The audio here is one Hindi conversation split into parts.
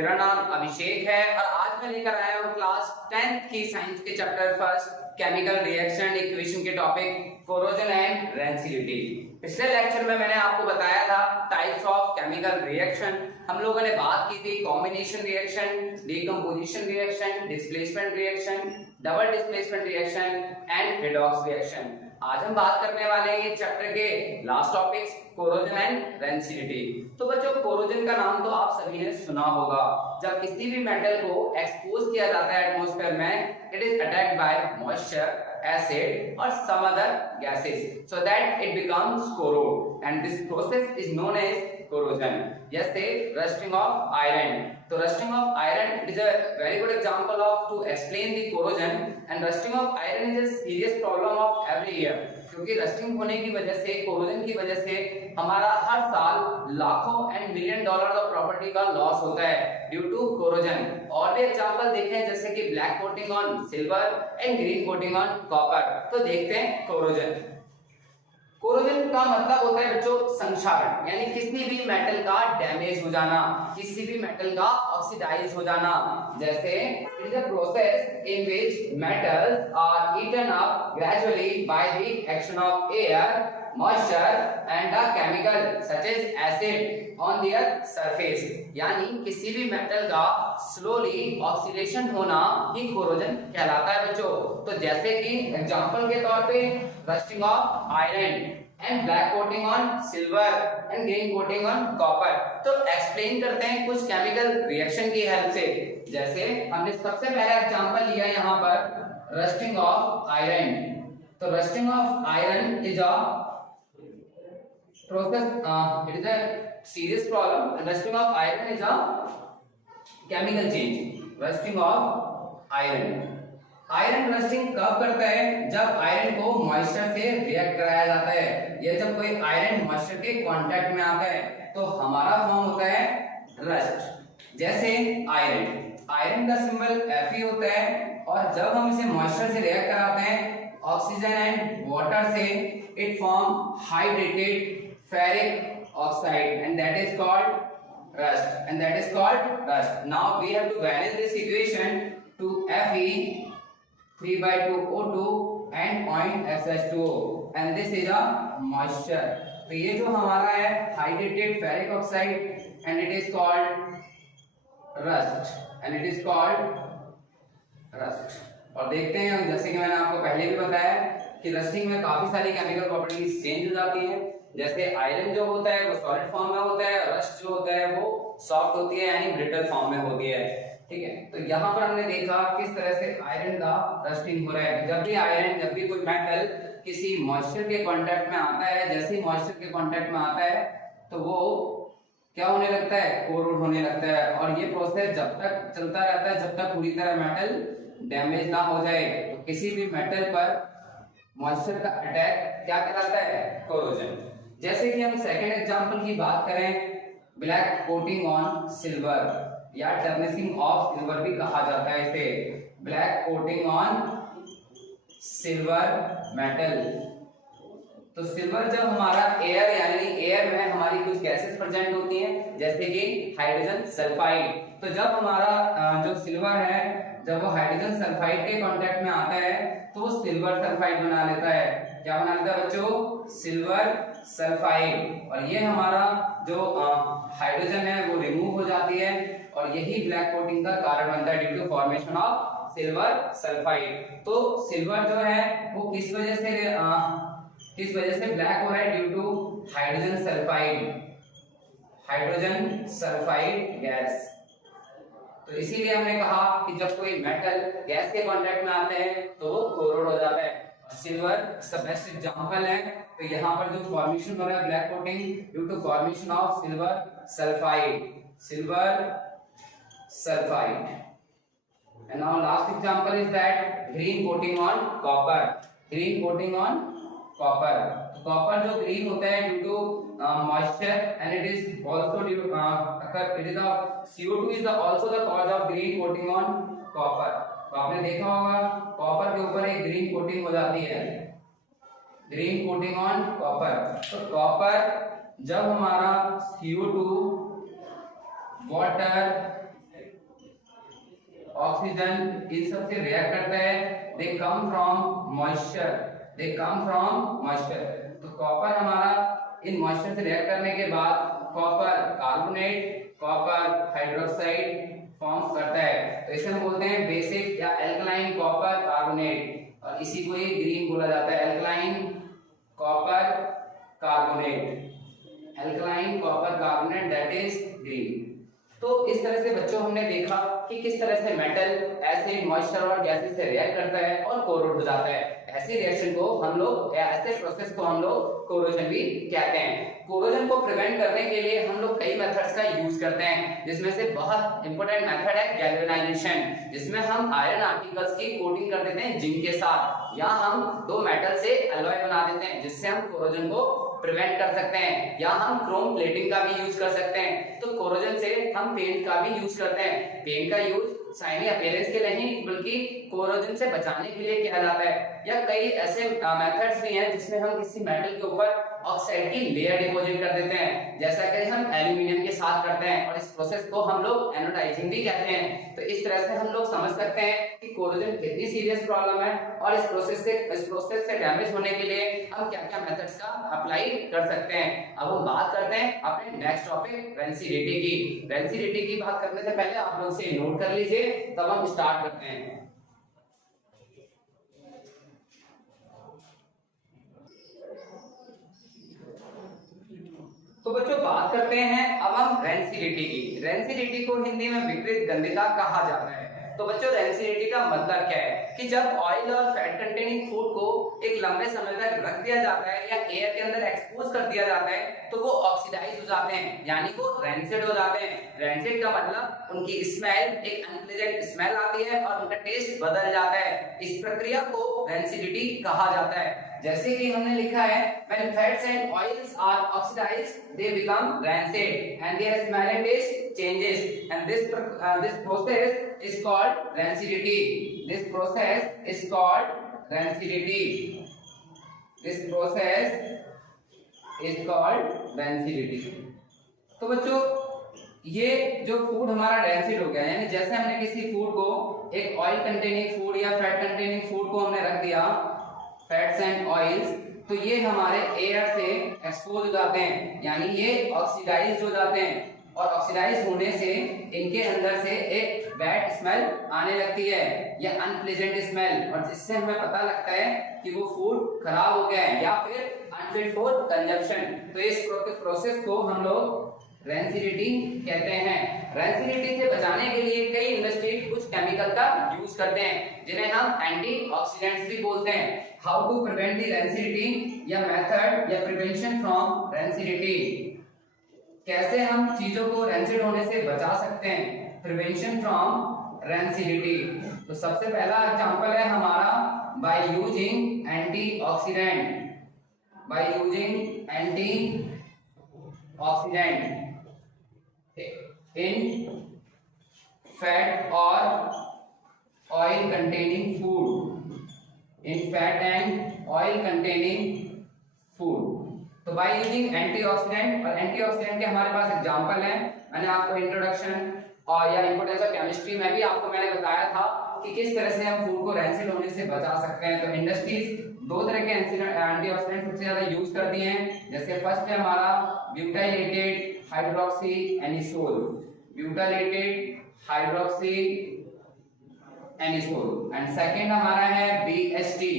मेरा नाम अभिषेक है और आज मैं लेकर आया हूँ क्लास 10th की साइंस के chapter first chemical reaction equation के टॉपिक कोरोजन एंड रेंसिलिटी। पिछले लेक्चर में मैंने आपको बताया था टाइप्स ऑफ केमिकल रिएक्शन। हम लोगों ने बात की थी combination reaction, decomposition reaction, displacement reaction, double displacement reaction and redox reaction. आज हम बात करने वाले हैं ये चैप्टर के लास्ट टॉपिक्स कोरोजन एंड रेंसिलिटी। तो बच्चों कोरोजन का नाम तो आप सभी ने सुना होगा। जब किसी भी मेटल को एक्सपोज किया जाता है एटमॉस्फेयर में, it is attacked by moisture, acid or some other gases so that it becomes corrode and this process is known as corrosion. Just say rusting of iron. So rusting of iron is a very good example of to explain the corrosion, and rusting of iron is a serious problem of every year. क्योंकि रस्टिंग होने की वजह से, कोरोजन की वजह से हमारा हर साल लाखों and million dollar of property का लॉस होता है ड्यू टू कोरोजन। और भी एग्जांपल देखें जैसे कि black coating on silver and green coating on copper. तो देखते हैं कोरोजन। कोरोजन का मतलब होता है बच्चों संक्षारण, यानी किसी भी मेटल का डैमेज हो जाना, किसी भी मेटल का ऑक्सीडाइज हो जाना। जैसे it is a process in which metals are eaten up gradually by the action of air, moisture and a chemical such as acid on their surface. यानी किसी भी मेटल का स्लोली ऑक्सीडेशन होना ही कोरोजन कहलाता है बच्चों। तो जैसे कि एग्जांपल के तौर पे rusting of iron and black coating on silver and green coating on copper. तो एक्सप्लेन करते हैं कुछ केमिकल रिएक्शन की हेल्प से। जैसे हमने सबसे पहला एग्जांपल लिया यहाँ पर रस्टिंग ऑफ आयरन। तो rusting of iron is a process, it is a serious problem. Rusting of iron is a chemical change. Rusting of iron. Iron rusting कब करता है? जब आयरन को मॉइस्चर से रिएक्ट कराया जाता है, या जब कोई आयरन मॉइस्चर के कांटेक्ट में आता है तो हमारा फॉर्म होता है रस्ट। जैसे आयरन का सिंबल Fe होता है, और जब हम इसे मॉइस्चर से रिएक्ट कराते हैं ऑक्सीजन एंड वाटर से, it form hydrated ferric oxide and that is called rust. Now we have to balance this equation to Fe 3/2O2 and 0.SH2O and this is a moisture. तो ये जो हमारा है hydrated ferric oxide and it is called rust. और देखते हैं जैसे कि मैंने आपको पहले भी बताया कि रस्टिंग में काफी सारी केमिकल प्रॉपर्टीज चेंज हो जाती हैं। जैसे आयरन जो होता है वो सॉलिड फॉर्म में होता है, और रस्ट जो होता है वो सॉफ्ट होती है यानी ब्रिटल फॉर्म में होती है। ठीक है, तो यहाँ पर हमने देखा किस तरह से आयरन का रस्टिंग हो रहा है। जब भी कोई मेटल किसी मॉइस्चर के कांटेक्ट में आता है, जैसे ही मॉइस्चर के कांटेक्ट में आता है तो वो क्या होने लगता है? कोरोड होने लगता है। और ये प्रोसेस जब तक चलता रहता है जब तक पूरी तरह मेटल डैमेज ना हो जाए। तो किसी भी मेटल पर मॉइस्चर का अटैक क्या कहलाता है? कोरोजन। जैसे कि हम सेकंड एग्जांपल की बात करें, ब्लैक कोटिंग ऑन सिल्वर या टर्निशिंग ऑफ सिल्वर भी कहा जाता है इसे। Black coating on silver metal. तो सिल्वर जब हमारा एयर यानी एयर में हमारी कुछ गैसेस प्रेजेंट होती हैं जैसे कि हाइड्रोजन सल्फाइड। तो जब हमारा जो सिल्वर है जब वो हाइड्रोजन सल्फाइड के कांटेक्ट में आता है तो वो सिल्वर सल्फाइड बना लेता है। क्या बना लेता है बच्चों? Silver sulphide. और ये हमारा जो हाइड्रोजन है वो रिमूव हो जाती है और यही ब्लैक कोटिंग का कारण बनता है due to formation of silver sulphide. तो सिल्वर जो है वो किस वजह से ब्लैक हो रहा है? Due to hydrogen sulphide gas. तो इसीलिए हमने कहा कि जब कोई मेटल गैस के कांटेक्ट में आते हैं तो वो कोरोड हो जाता है। सिल्वर इसका बेस्ट एग्जांपल है। तो यहाँ पर जो फॉर्मेशन हो रहा है black coating due to formation of silver sulphide. And now last example is that green coating on copper. Copper जो ग्रीन होता है due to moisture and it is also CO2 is also the cause of green coating on copper. तो आपने देखा होगा कॉपर के ऊपर एक ग्रीन कोटिंग हो जाती है, ग्रीन कोटिंग ऑन कॉपर। तो कॉपर जब हमारा CO2 वाटर ऑक्सीजन इन सब से रिएक्ट करता है। They come from moisture, they come from moisture. तो कॉपर हमारा इन मॉइस्चर से रिएक्ट करने के बाद copper carbonate, copper hydroxide form करता है। तो इसे हम बोलते हैं बेसिक या एल्कलाइन कॉपर कार्बोनेट, और इसी को ही ग्रीन बोला जाता है, alkaline copper carbonate, alkaline copper carbonate that is green. तो इस तरह से बच्चों हमने देखा कि किस तरह से मेटल एसिड मॉइस्चर और गैसेस से रिएक्ट करता है और कोरोड हो जाता है। ऐसे रिएक्शन को हम लोग या ऐसे प्रोसेस को हम लोग कोरोजन भी कहते हैं। कोरोजन को प्रिवेंट करने के लिए हम लोग कई मेथड्स का यूज करते हैं, जिसमें से बहुत इंपॉर्टेंट मेथड है गैल्वेनाइजेशन, जिसमें हम आयरन आर्टिकल्स की कोटिंग कर देते हैं जिंक के साथ, या हम दो मेटल से अलॉय बना देते हैं जिससे हम कोरोजन को प्रिवेंट कर सकते हैं, या हम क्रोम प्लेटिंग का भी यूज कर सकते हैं। तो कोरोजन से हम पेंट का भी यूज करते हैं। पेंट का यूज शाइनी अपीयरेंस के लिए नहीं बल्कि कोरोजन से बचाने के लिए किया जाता है। या कई ऐसे मेथड्स भी हैं जिसमें हम किसी मेटल के ऊपर ऑक्साइड की लेयर डिपॉजिट कर देते हैं, जैसा कि हम एल्यूमिनियम के साथ करते हैं, और इस प्रोसेस को हम लोग एनोडाइजिंग भी कहते हैं। तो इस तरह से हम लोग समझ सकते हैं कि कोरोजन कितनी सीरियस प्रॉब्लम है, और इस प्रोसेस से डैमेज होने के लिए हम क्या क्या मेथड्स का अप्लाई कर सकते हैं। अब हम बात करते हैं अपने नेक्स्ट टॉपिक रेंसिडिटी की। रेंसिडिटी की बात करने से पहले आप लोग से नोट कर लीजिए, तब हम स्टार्ट करते हैं। तो बच्चों बात करते हैं अब हम रेंसिडिटी की। रेंसिडिटी को हिंदी में विकृत गंधता कहा जाता है। तो बच्चों रेंसिडिटी का मतलब क्या है कि जब ऑयल और फैट कंटेनिंग फूड को एक लंबे समय तक रख दिया जाता है या एयर के अंदर एक्सपोज कर दिया जाता है तो वो ऑक्सीडाइज हो जाते हैं, यानी वो रेंसिड हो जाते हैं। रेंसिड का मतलब उनकी स्मेल एक अनप्लेजेंट स्मेल आती है और उनका टेस्ट बदल जाता है। इस प्रक्रिया को रेंसिडिटी कहा जाता है। जैसे कि हमने लिखा है when fats and oils are oxidized they become rancid and their smell and taste changes, and this process is called rancidity. This process is called rancidity. This process is called rancidity. तो बच्चों ये जो फूड हमारा रेंसिड हो गया, यानी जैसे हमने किसी फूड को एक ऑयल कंटेनिंग फूड या फैट कंटेनिंग फूड को हमने रख दिया, फैट्स एंड ऑयल्स, तो ये हमारे एयर से एक्सपोज हो जाते हैं, यानी ये ऑक्सीडाइज हो जाते हैं, और ऑक्सीडाइज होने से इनके अंदर से एक बैड स्मेल आने लगती है या अनप्लेजेंट स्मेल, और जिससे हमें पता लगता है कि वो फूड खराब हो गया है या फिर अनफिट फॉर कंजप्शन। तो इस प्रोसेस को हम लोग रेंसिडिटी कहते हैं। रेंसिडिटी से बचाने के लिए कई इंडस्ट्री कुछ केमिकल का यूज करते हैं जिन्हें हम एंटीऑक्सीडेंट्स भी बोलते हैं। How to prevent the rancidity या मेथड या प्रिवेंशन फ्रॉम रेंसिडिटी, कैसे हम चीजों को रेंसिड होने से बचा सकते हैं, प्रिवेंशन फ्रॉम रेंसिडिटी। तो सबसे पहला एग्जांपल है हमारा by using antioxidant, by using antioxidant in fat or oil containing food, in fat and oil containing food। तो बाय यूजिंग एंटीऑक्सीडेंट, और एंटीऑक्सीडेंट के हमारे पास एग्जांपल हैं। मैंने आपको इंट्रोडक्शन और या इंपोर्टेंस ऑफ केमिस्ट्री में भी आपको मैंने बताया था कि किस तरह से हम फूड को रेंसिड होने से बचा सकते हैं। तो इंडस्ट्रीज दो तरह के एंटीऑक्सीडेंट सबसे ज्यादा यूज करती हैं। जैसे फर्स्ट है हमारा butylated hydroxy anisole, butylated hydroxy anisole, and second हमारा है बीएसटी,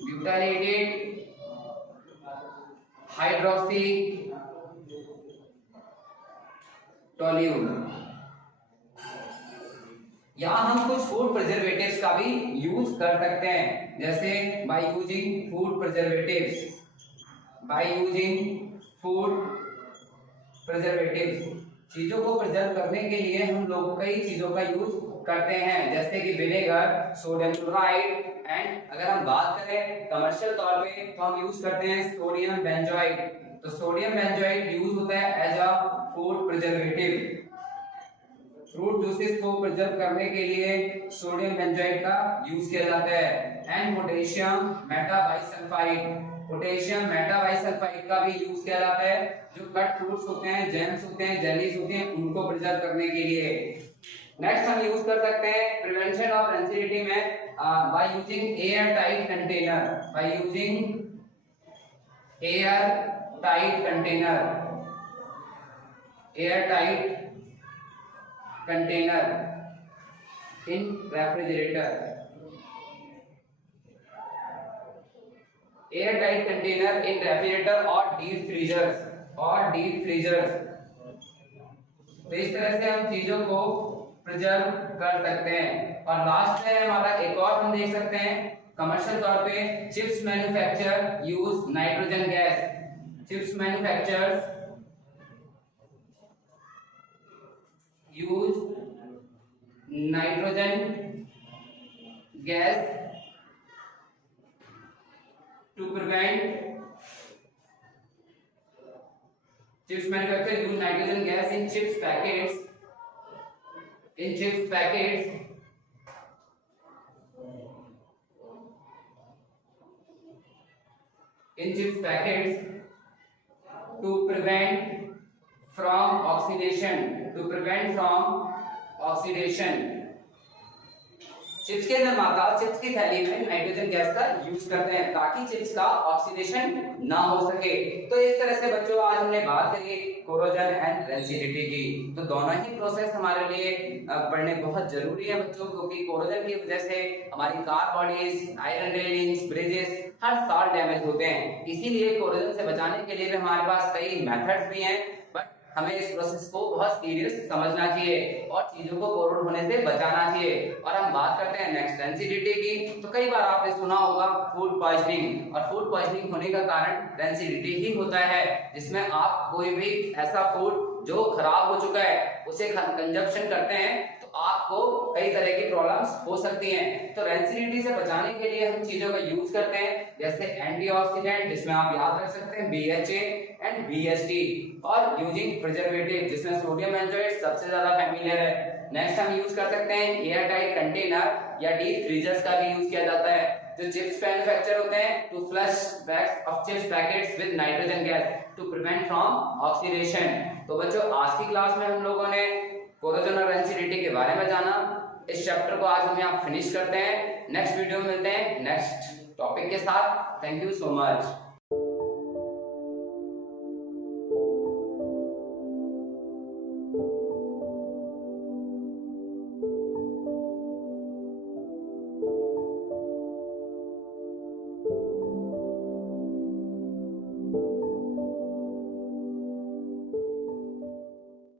ब्यूटाइलेटेड हाइड्रोक्सी टोल्यूल। यहाँ हम कुछ फूड प्रिजर्वेटिव्स का भी यूज कर सकते हैं, जैसे by using food preservatives, by using food preservatives, चीजों को प्रिजर्व करने के लिए हम लोग कई चीजों का यूज करते हैं, जैसे कि विनेगर, सोडियम क्लोराइड, एंड अगर हम बात करें कमर्शियल तौर पे तो हम यूज करते हैं सोडियम बेंजोइड। तो सोडियम बेंजोइड यूज होता है as a food preservative. Fruit juices को प्रिजर्व करने के लिए सोडियम बेंजोइड का यूज किया जाता है। And potassium metabisulphide, potassium metabisulphide का भी यूज किया जाता है जो कट फ्रूट्स होते हैं, जैम्स होते हैं, जेलीज होते हैं, उनको प्रिजर्व करने के लिए। नेक्स्ट हम यूज कर सकते हैं प्रिवेंशन ऑफ रेंसिडिटी में by using air tight container, by using air tight container, air tight container in refrigerator, air tight container in refrigerator और डीप फ्रीजर्स, और डीप फ्रीजर्स। तो इस तरह से हम चीजों को प्रिजर्व कर सकते हैं। और लास्ट में हमारा एक और हम देख सकते हैं कमर्शियल तौर पे chips manufacture use nitrogen gas, chips manufacturers use nitrogen gas to prevent, chips manufacturer use nitrogen gas in chips packets, in chips packets in chips packets to prevent from oxidation, to prevent from oxidation। Chips के निर्माता चिप्स की थैली में नाइट्रोजन गैस का यूज करते हैं ताकि चिप्स का ऑक्सीडेशन ना हो सके। तो इस तरह से बच्चों आज हमने बात करी कोरोजन एंड रेंसिडिटी की। तो दोनों ही प्रोसेस हमारे लिए पढ़ने बहुत जरूरी है बच्चों, क्योंकि कोरोजन की वजह से हमारी car bodies, iron railings, bridges हर साल डैमेज होते हैं। इसीलिए कोरोजन से बचाने के लिए भी हमारे पास कई मेथड्स भी हैं, बट हमें इस प्रोसेस को बहुत सीरियस समझना चाहिए और चीजों को कोरोड होने से बचाना चाहिए। और हम बात करते हैं नेक्स्ट रेंसिडिटी की। तो कई बार आपने सुना होगा फूड पॉइजनिंग, और फूड पॉइजनिंग होने का कारण रेंसिडिटी ही होता है, जिसमें आप कोई भी ऐसा फूड जो खराब हो चुका है उसे कंजप्शन करते हैं तो आपको कई तरह की प्रॉब्लम्स हो सकती हैं। तो रेंसिडिटी से बचाने के लिए हम चीजों का यूज करते हैं जैसे एंटीऑक्सीडेंट, जिसमें आप याद रख सकते हैं BHA एंड BST, और यूजिंग प्रिजर्वेटिव जिसमें सोडियम एंजोएट सबसे ज्यादा फैमिलियर है। नेक्स्ट हम यूज कर सकते हैं एयर टाइट कंटेनर या डीप फ्रीजर्स का भी यूज किया जाता है। जो चिप्स मैन्युफैक्चर होते हैं to flush bags of chips packets with nitrogen gas to prevent from oxidation. तो बच्चों आज की क्लास में हम लोगों ने कोरोजन और रेंसिडिटी के बारे में जाना। इस चैप्टर को आज हम यहाँ फिनिश करते हैं। नेक्स्ट वीडियो में मिलते हैं नेक्स्ट टॉपिक के साथ। Thank you so much.